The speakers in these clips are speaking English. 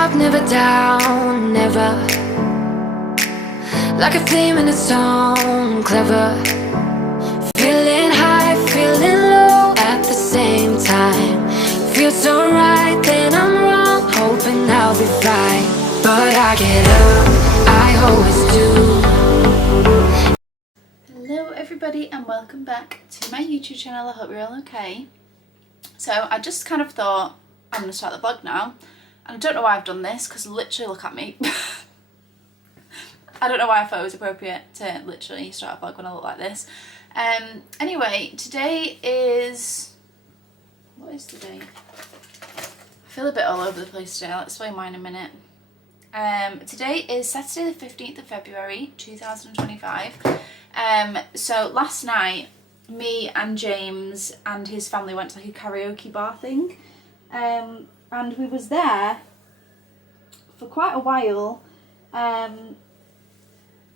up, never down, never. Like a theme in a song, clever. Feeling high, feeling low at the same time. Feels so right, then I'm wrong, hoping I'll be fine. But I get up, I always do. Hello everybody and welcome back to my YouTube channel. I hope you're all okay. So I just kind of thought I'm going to start the vlog now. And I don't know why I've done this because literally look at me. I don't know why I thought it was appropriate to literally start a vlog when I look like this. Anyway, today is... what is today? I feel a bit all over the place today. I'll explain mine in a minute. Today is Saturday the 15th of February 2025. So last night me and James and his family went to like a karaoke bar thing. And we was there for quite a while, and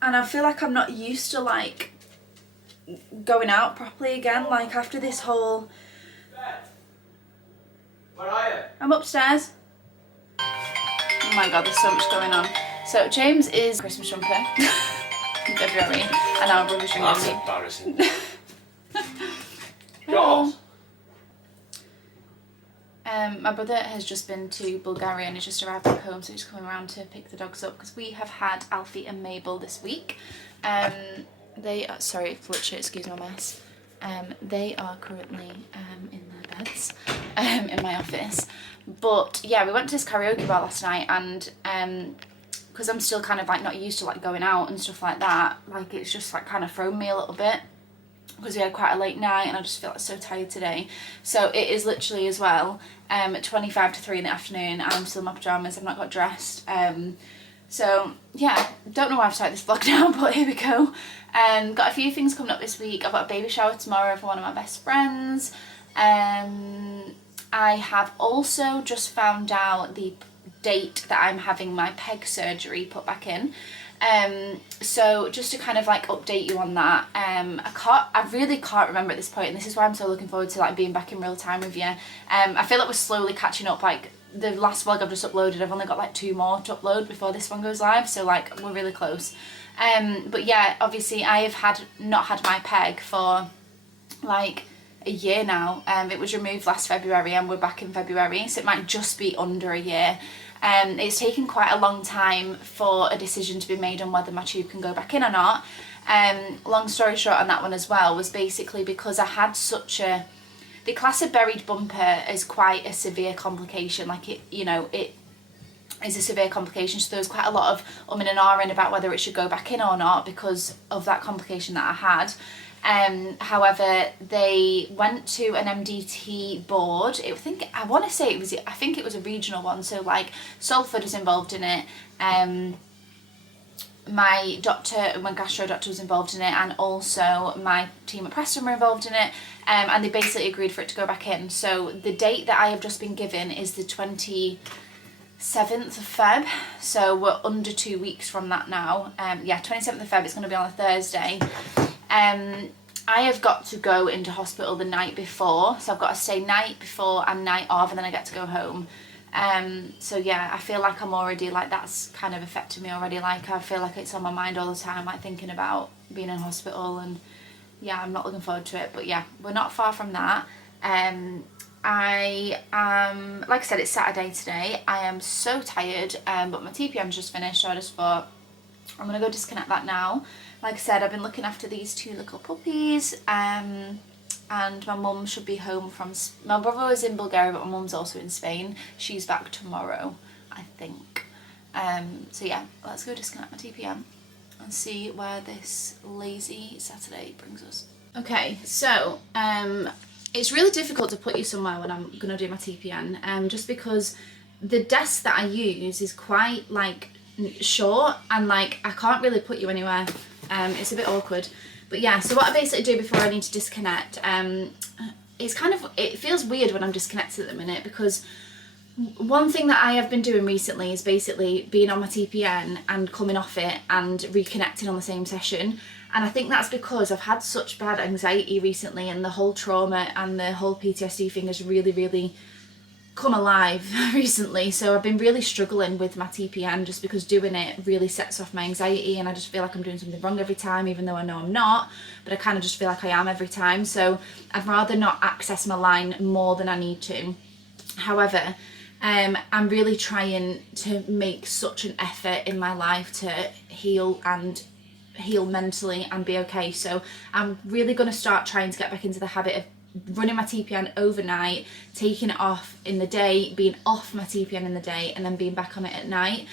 I feel like I'm not used to like going out properly again, like after this whole... Where are you? I'm upstairs. Oh my god, there's so much going on. So James is Christmas jumper in February, and our brother's drinking That's tea. embarrassing. Hello. My brother has just been to Bulgaria and he's just arrived back home, so he's coming around to pick the dogs up because we have had Alfie and Mabel this week. They are, sorry, literally, excuse my mess. They are currently in their beds in my office. But yeah, we went to this karaoke bar last night, and because I'm still kind of like not used to like going out and stuff like that, like it's just like kind of thrown me a little bit, because we had quite a late night and I just feel like so tired today. So it is literally as well 25 to 3 in the afternoon. I'm still in my pyjamas, I've not got dressed. So yeah, don't know why I've started this vlog now, but here we go. Got a few things coming up this week. I've got a baby shower tomorrow for one of my best friends. I have also just found out the date that I'm having my peg surgery put back in. So just to kind of like update you on that, I really can't remember at this point, and this is why I'm so looking forward to like being back in real time with you. I feel like we're slowly catching up. Like the last vlog I've just uploaded, I've only got like 2 more to upload before this one goes live, so like we're really close. But yeah, obviously I have not had my peg for like a year now. It was removed last February and we're back in February, so it might just be under a year. It's taken quite a long time for a decision to be made on whether my tube can go back in or not. Long story short on that one as well was basically because I had such a... they class a buried bumper as quite a severe complication. Like it, you know, it is a severe complication, so there was quite a lot of and ahhing about whether it should go back in or not because of that complication that I had. However, they went to an MDT board. I think it was a regional one, so like Salford was involved in it. My gastro doctor was involved in it, and also my team at Preston were involved in it. And they basically agreed for it to go back in. So the date that I have just been given is the 27th of Feb. So we're under 2 weeks from that now. Yeah, 27th of Feb. It's going to be on a Thursday. I have got to go into hospital the night before, so I've got to stay night before and night of, and then I get to go home. So yeah, I feel like I'm already, like, that's kind of affected me already. Like, I feel like it's on my mind all the time, like thinking about being in hospital, and yeah, I'm not looking forward to it. But yeah, we're not far from that. I am, like I said, it's Saturday today. I am so tired, but my TPM's just finished, so I just thought I'm gonna go disconnect that now. Like I said, I've been looking after these 2 little puppies, and my mum should be home from... my brother is in Bulgaria, but my mum's also in Spain. She's back tomorrow, I think. So yeah, let's go disconnect my TPM and see where this lazy Saturday brings us. Okay, so it's really difficult to put you somewhere when I'm gonna do my TPN, just because the desk that I use is quite like short, and like I can't really put you anywhere. It's a bit awkward. But yeah, so what I basically do before I need to disconnect, it feels weird when I'm disconnected at the minute, because one thing that I have been doing recently is basically being on my TPN and coming off it and reconnecting on the same session. And I think that's because I've had such bad anxiety recently, and the whole trauma and the whole PTSD thing has really come alive recently, so I've been really struggling with my TPN just because doing it really sets off my anxiety, and I just feel like I'm doing something wrong every time, even though I know I'm not, but I kind of just feel like I am every time. So I'd rather not access my line more than I need to. However, I'm really trying to make such an effort in my life to heal mentally and be okay. So I'm really going to start trying to get back into the habit of running my TPN overnight, taking it off in the day, being off my TPN in the day, and then being back on it at night.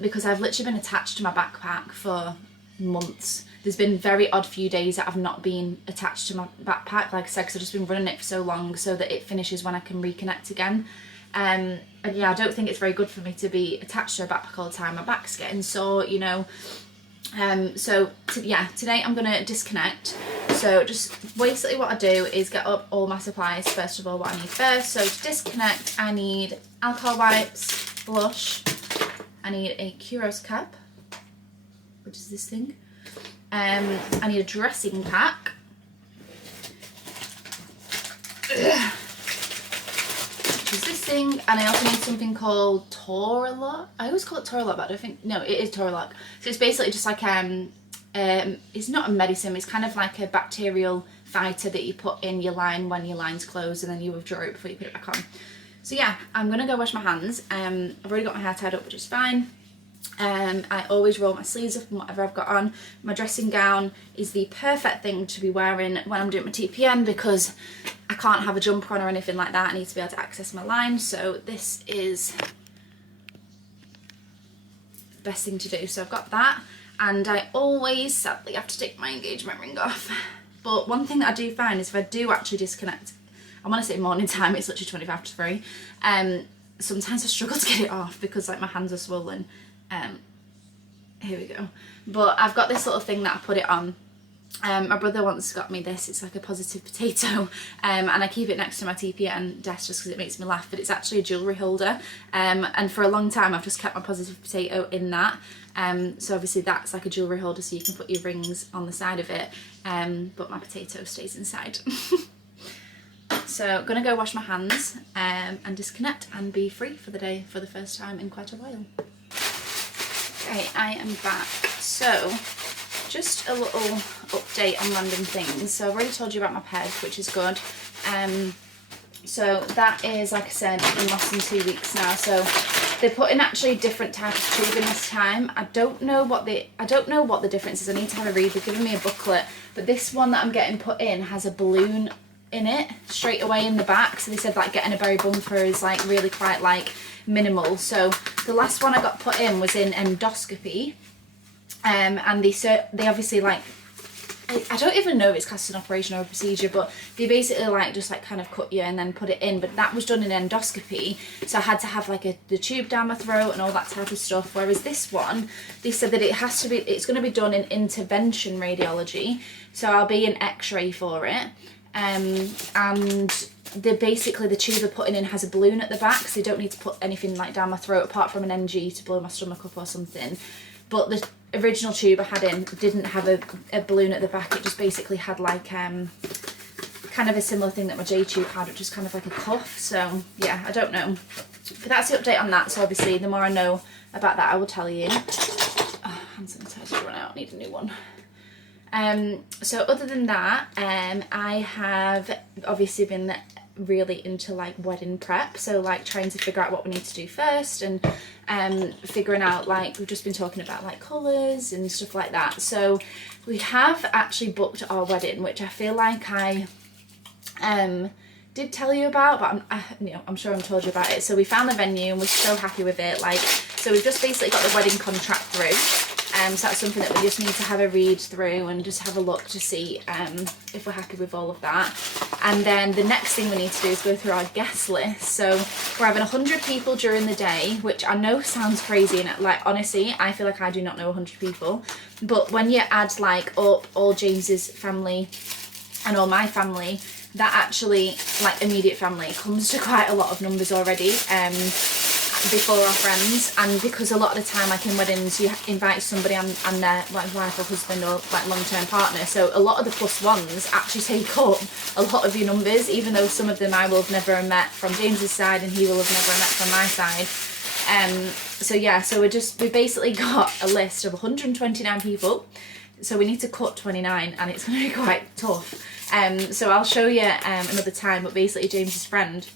Because I've literally been attached to my backpack for months. There's been very odd few days that I've not been attached to my backpack, like I said, because I've just been running it for so long so that it finishes when I can reconnect again. And yeah, I don't think it's very good for me to be attached to a backpack all the time. My back's getting sore, you know. Today I'm gonna disconnect. So just basically what I do is get up all my supplies. First of all, what I need first. So to disconnect, I need alcohol wipes, blush, I need a Curos cap, which is this thing. I need a dressing pack. Which is this thing, and I also need something called Toralock. I always call it Toralock, but I don't think, no, it is Toralock. So it's basically just like it's not a medicine, it's kind of like a bacterial fighter that you put in your line when your line's closed, and then you withdraw it before you put it back on. So yeah, I'm gonna go wash my hands. I've already got my hair tied up, which is fine. I always roll my sleeves up and whatever I've got on. My dressing gown is the perfect thing to be wearing when I'm doing my TPN, because I can't have a jumper on or anything like that. I need to be able to access my line, so this is the best thing to do. So I've got that, and I always sadly have to take my engagement ring off. But one thing that I do find is if I do actually disconnect, I want to say morning time, it's literally 25 to 3, sometimes I struggle to get it off because like my hands are swollen. Here we go. But I've got this little thing that I put it on. My brother once got me this. It's like a positive potato, and I keep it next to my TPN desk just because it makes me laugh, but it's actually a jewellery holder, and for a long time I've just kept my positive potato in that. So obviously that's like a jewellery holder, so you can put your rings on the side of it, but my potato stays inside. So I'm gonna go wash my hands and disconnect and be free for the day for the first time in quite a while. Okay, I am back. So just a little update on random things. So I've already told you about my peg, which is good. So that is, like I said, in less than 2 weeks now. So they put in actually a different type of tubing this time. I don't know what the difference is. I need to have a read. They've given me a booklet, but this one that I'm getting put in has a balloon in it straight away in the back. So they said like getting a berry bumper is like really quite like minimal. So the last one I got put in was in endoscopy, and they obviously like, I don't even know if it's classed as an operation or a procedure, but they basically like just like kind of cut you and then put it in. But that was done in endoscopy, so I had to have like the tube down my throat and all that type of stuff. Whereas this one, they said that it's going to be done in intervention radiology, so I'll be an X-ray for it. And basically the tube they're putting in has a balloon at the back, so you don't need to put anything like down my throat apart from an NG to blow my stomach up or something. But the original tube I had in didn't have a balloon at the back. It just basically had like kind of a similar thing that my J tube had, which is kind of like a cuff. So yeah, I don't know, but that's the update on that. So obviously the more I know about that, I will tell you. Oh, hand sanitizer run out, I need a new one. So other than that, I have obviously been really into like wedding prep, so like trying to figure out what we need to do first, and figuring out, like we've just been talking about like colours and stuff like that. So we have actually booked our wedding, which I feel like I did tell you about, but I'm sure I've told you about it. So we found the venue and we're so happy with it. Like, so we've just basically got the wedding contract through. So that's something that we just need to have a read through and just have a look to see if we're happy with all of that. And then the next thing we need to do is go through our guest list. So we're having 100 people during the day, which I know sounds crazy, and like honestly I feel like I do not know 100 people, but when you add like up all James's family and all my family, that actually like immediate family comes to quite a lot of numbers already. before our friends, and because a lot of the time, like in weddings, you invite somebody and their like wife or husband or like long-term partner, so a lot of the plus ones actually take up a lot of your numbers, even though some of them I will have never met from James's side and he will have never met from my side. So yeah, so we basically got a list of 129 people, so we need to cut 29 and it's going to be quite tough. So I'll show you another time, but basically James's friend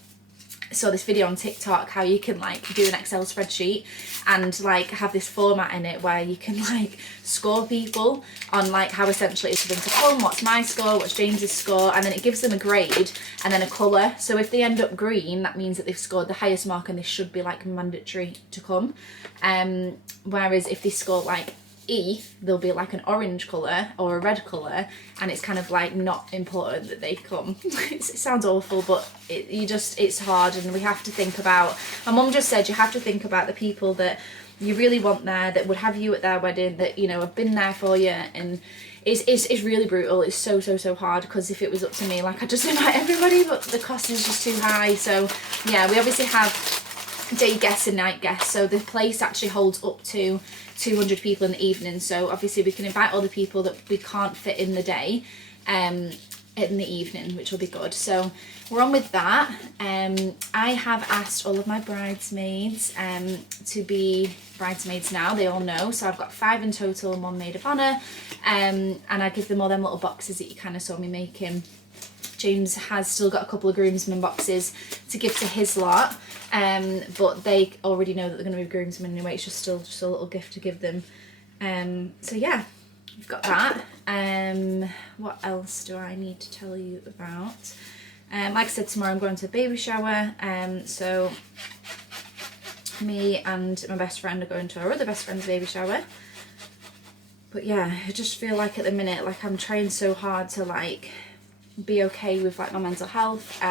saw this video on TikTok how you can like do an Excel spreadsheet and like have this format in it where you can like score people on like how essential it is for them to come, what's my score, what's James's score, and then it gives them a grade and then a colour. So if they end up green, that means that they've scored the highest mark and they should be like mandatory to come. Whereas if they score like E, there'll be like an orange colour or a red colour, and it's kind of like not important that they come. It sounds awful, but it's hard, and we have to think about, my mum just said you have to think about the people that you really want there, that would have you at their wedding, that you know have been there for you, and it's really brutal. It's so hard, because if it was up to me, like I just invite everybody, but the cost is just too high. So yeah, we obviously have day guests and night guests, so the place actually holds up to 200 people in the evening, so obviously we can invite all the people that we can't fit in the day in the evening, which will be good. So we're on with that. I have asked all of my bridesmaids to be bridesmaids now, they all know, so I've got 5 in total and 1 maid of honour, and I give them all them little boxes that you kind of saw me making. James has still got a couple of groomsmen boxes to give to his lot, but they already know that they're going to be groomsmen anyway. It's just a little gift to give them. So yeah, we've got that. What else do I need to tell you about? Like I said, tomorrow I'm going to a baby shower, so me and my best friend are going to our other best friend's baby shower. But yeah, I just feel like at the minute, like I'm trying so hard to like be okay with like my mental health.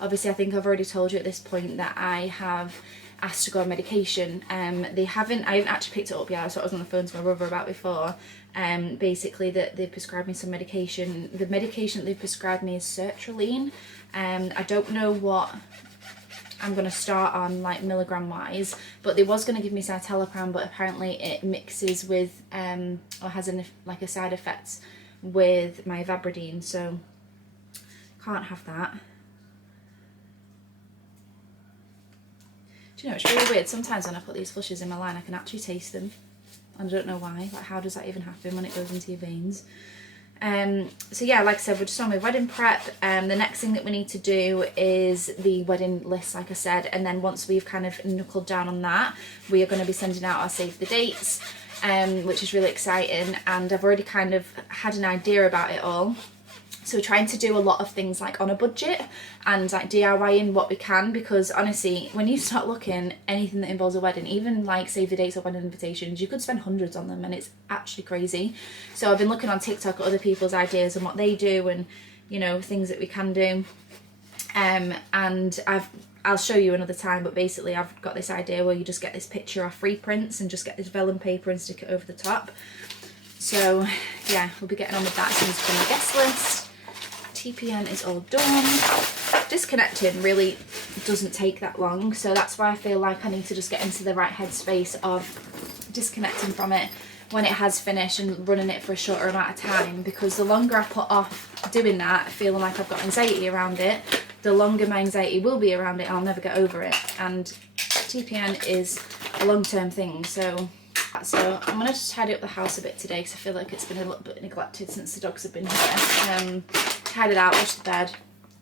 Obviously I think I've already told you at this point that I have asked to go on medication. I haven't actually picked it up yet. That's what I was on the phone to my brother about before. Basically that they prescribed me some medication. The medication that they prescribed me is Sertraline. I don't know what I'm going to start on like milligram wise, but they was going to give me citalopram, but apparently it mixes with or has like a side effect with my Vabradine, so can't have that. Do you know, it's really weird. Sometimes when I put these flushes in my line, I can actually taste them. I don't know why. Like, how does that even happen when it goes into your veins? So yeah, like I said, we're just on with wedding prep. The next thing that we need to do is the wedding list, like I said, and then once we've kind of knuckled down on that, we are going to be sending out our save the dates, which is really exciting, and I've already kind of had an idea about it all. So we're trying to do a lot of things like on a budget and like DIYing what we can, because honestly, when you start looking anything that involves a wedding, even like save the dates or wedding invitations, you could spend hundreds on them and it's actually crazy. So I've been looking on TikTok at other people's ideas and what they do, and you know, things that we can do. And I'll show you another time, but basically I've got this idea where you just get this picture off free prints and just get this vellum paper and stick it over the top. So yeah, we'll be getting on with that as soon as we're on the guest list. TPN is all done. Disconnecting really doesn't take that long, so that's why I feel like I need to just get into the right headspace of disconnecting from it when it has finished and running it for a shorter amount of time, because the longer I put off doing that, feeling like I've got anxiety around it, the longer my anxiety will be around it and I'll never get over it. And TPN is a long-term thing, so I'm going to just tidy up the house a bit today because I feel like it's been a little bit neglected since the dogs have been here. Tidy it out, wash the bed,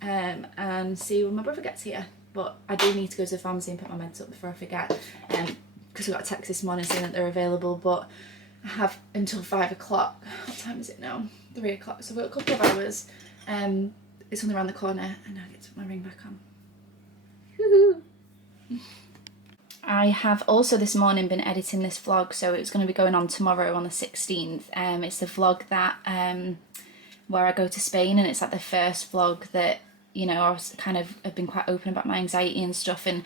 and see when my brother gets here. But I do need to go to the pharmacy and put my meds up before I forget, because I got a text this morning saying that they're available, but I have until 5 o'clock. What time is it now? 3 o'clock, so we've got a couple of hours. It's only around the corner, and now I get to put my ring back on. Woohoo! I have also this morning been editing this vlog, so it's going to be going on tomorrow on the 16th. It's a vlog that where I go to Spain, and it's like the first vlog that, you know, I was kind of have been quite open about my anxiety and stuff. And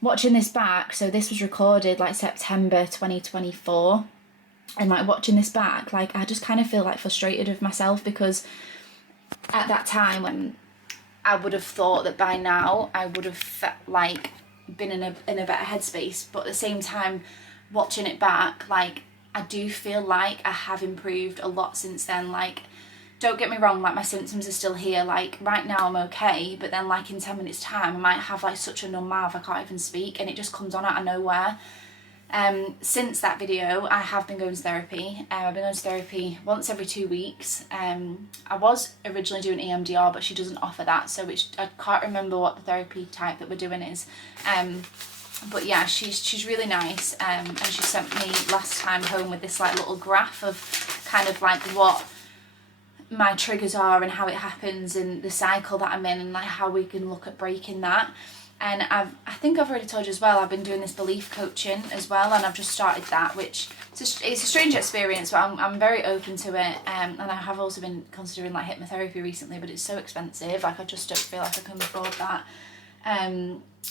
watching this back, so this was recorded like September 2024, and like watching this back, like I just kind of feel like frustrated with myself, because at that time when I would have thought that by now I would have felt like been in a better headspace. But at the same time, watching it back, like, I do feel like I have improved a lot since then. Like, don't get me wrong, like, my symptoms are still here. Like, right now I'm okay, but then, like, in 10 minutes time I might have like such a numb mouth I can't even speak, and it just comes on out of nowhere. Since that video, I have been going to therapy. I've been going to therapy once every 2 weeks. I was originally doing EMDR, but she doesn't offer that, so I can't remember what the therapy type that we're doing is. But yeah, she's really nice, and she sent me last time home with this like little graph of kind of like what my triggers are and how it happens and the cycle that I'm in, and like how we can look at breaking that. And I think I've already told you as well, I've been doing this belief coaching as well, and I've just started that, which it's a strange experience, but I'm very open to it. And I have also been considering like hypnotherapy recently, but it's so expensive, like I just don't feel like I can afford that.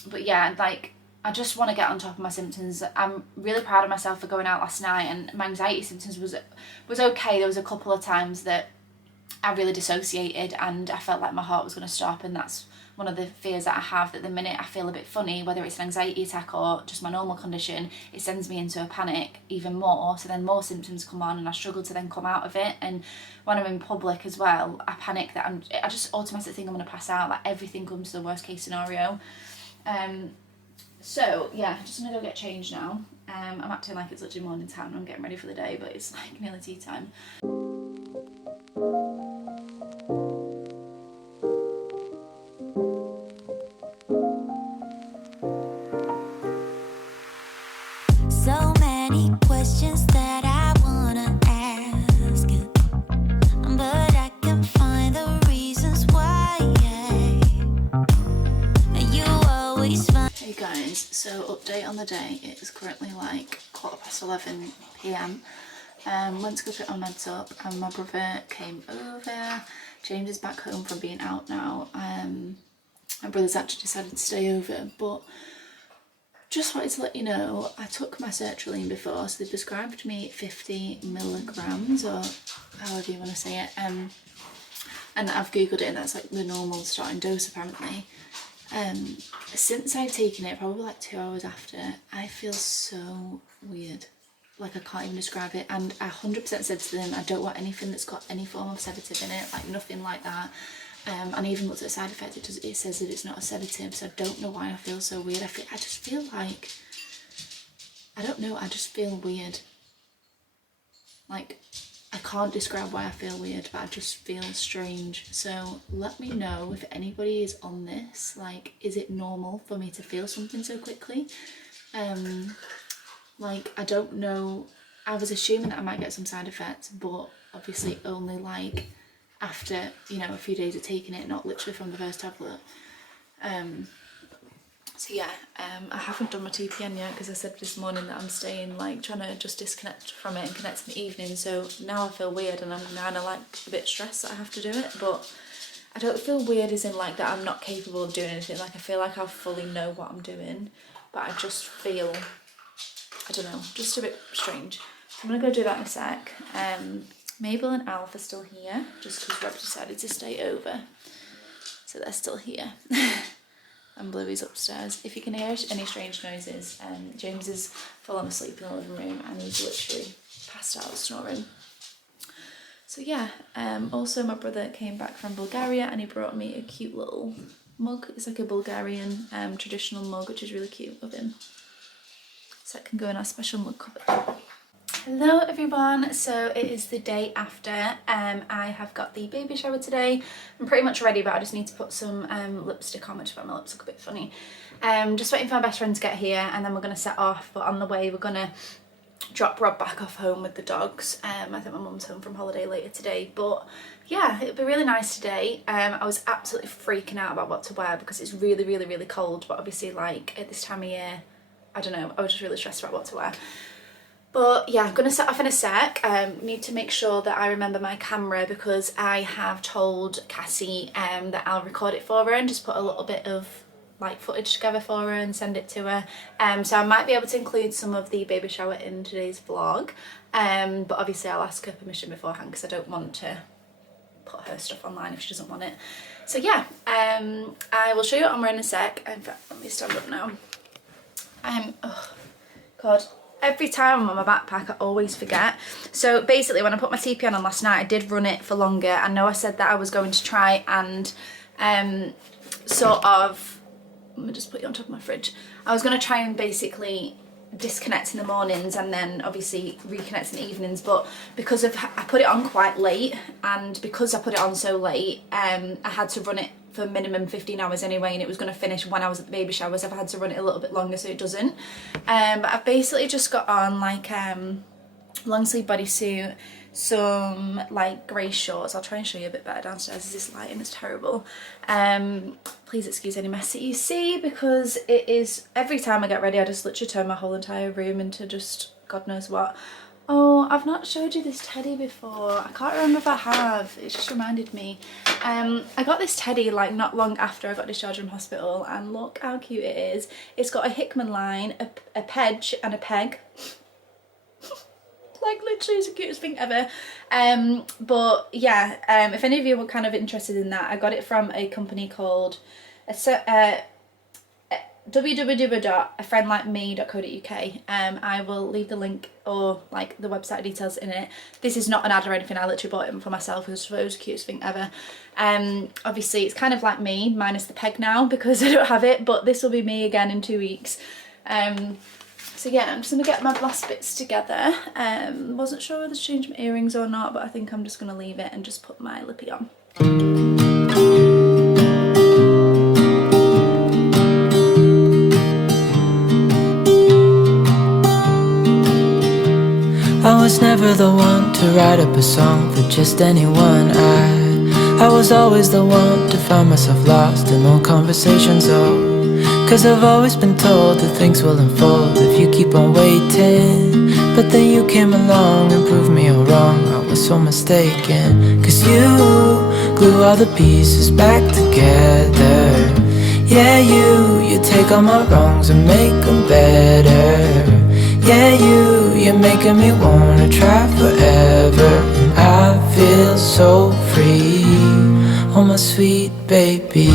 But yeah, like, I just want to get on top of my symptoms. I'm really proud of myself for going out last night, and my anxiety symptoms was okay. There was a couple of times that I really dissociated and I felt like my heart was going to stop, and that's one of the fears that I have, that the minute I feel a bit funny, whether it's an anxiety attack or just my normal condition, it sends me into a panic even more, so then more symptoms come on and I struggle to then come out of it. And when I'm in public as well, I panic that I just automatically think I'm going to pass out, like everything comes to the worst case scenario. So yeah, just gonna go get changed now. I'm acting like it's literally morning time and I'm getting ready for the day, but it's like nearly tea time. So many questions that I wanna ask, but I can find the reasons why. You always find. Hey guys, so update on the day. It is currently like 11:15 p.m. Went to go pick my meds up, and my brother came over. James is back home from being out now. My brother's actually decided to stay over, but just wanted to let you know, I took my Sertraline before, so they prescribed me 50 milligrams, or however you want to say it, and I've googled it, and that's like the normal starting dose apparently. Since I've taken it, probably like 2 hours after, I feel so weird. Like, I can't even describe it, and I 100% said to them I don't want anything that's got any form of sedative in it, like nothing like that. And I even looked at the side effects, it says that it's not a sedative, so I don't know why I feel so weird. I just feel like, I don't know, I just feel weird. Like, I can't describe why I feel weird, but I just feel strange. So let me know if anybody is on this. Like, is it normal for me to feel something so quickly? Like, I don't know. I was assuming that I might get some side effects, but obviously only like after, you know, a few days of taking it, not literally from the first tablet. So yeah, I haven't done my TPN yet because I said this morning that I'm staying, like, trying to just disconnect from it and connect in the evening. So now I feel weird, and I'm kind of like a bit stressed that I have to do it, but I don't feel weird as in like that I'm not capable of doing anything. Like, I feel like I fully know what I'm doing, but I just feel, I don't know, just a bit strange. So I'm gonna go do that in a sec. Mabel and Alf are still here, just because Rob decided to stay over. So they're still here. And Bluey's upstairs. If you can hear any strange noises, James is fallen asleep in the living room and he's literally passed out snoring. So yeah, also my brother came back from Bulgaria and he brought me a cute little mug. It's like a Bulgarian traditional mug, which is really cute of him. So that can go in our special mug cupboard. Hello everyone, so it is the day after. I have got the baby shower today. I'm pretty much ready, but I just need to put some lipstick on, which makes my lips look a bit funny. Just waiting for my best friend to get here and then we're going to set off, but on the way we're going to drop Rob back off home with the dogs. I think my mum's home from holiday later today, but yeah, it'll be really nice today. I was absolutely freaking out about what to wear because it's really, really, really cold, but obviously like at this time of year, I don't know, I was just really stressed about what to wear. But yeah, I'm going to set off in a sec. Need to make sure that I remember my camera because I have told Cassie that I'll record it for her and just put a little bit of like footage together for her and send it to her. So I might be able to include some of the baby shower in today's vlog. But obviously I'll ask her permission beforehand because I don't want to put her stuff online if she doesn't want it. So yeah, I will show you what I'm wearing in a sec. In fact, let me stand up now. Oh God. Every time I'm on my backpack, I always forget. So basically, when I put my TP on last night, I did run it for longer. I know I said that I was going to try and sort of, let me just put you on top of my fridge. I was going to try and basically disconnect in the mornings and then obviously reconnect in the evenings, but because of I put it on quite late, and because I put it on so late, I had to run it for minimum 15 hours anyway, and it was going to finish when I was at the baby showers. I've had to run it a little bit longer so it doesn't. But I've basically just got on like long sleeve bodysuit, some like grey shorts. I'll try and show you a bit better downstairs. This lighting is terrible. Please excuse any mess that you see, because it is, every time I get ready I just literally turn my whole entire room into just God knows what. Oh, I've not showed you this teddy before. I can't remember if I have. It just reminded me. I got this teddy like not long after I got discharged from hospital, and look how cute it is. It's got a Hickman line, a pedge and a peg. Like literally it's the cutest thing ever. But yeah, if any of you were kind of interested in that, I got it from a company called www.afriendlikeme.co.uk. I will leave the link or like the website details in it. This is not an ad or anything. I literally bought it for myself. It was the cutest thing ever. Obviously it's kind of like me minus the peg now because I don't have it, but this will be me again in 2 weeks. So yeah, I'm just gonna get my last bits together. Wasn't sure whether to change my earrings or not, but I think I'm just gonna leave it and just put my lippy on. I was never the one to write up a song for just anyone. I was always the one to find myself lost in old conversations. Oh, 'cause I've always been told that things will unfold if you keep on waiting. But then you came along and proved me all wrong. I was so mistaken, 'cause you glue all the pieces back together. Yeah, you take all my wrongs and make them better. Yeah, you're making me wanna try forever. And I feel so free, oh my sweet baby.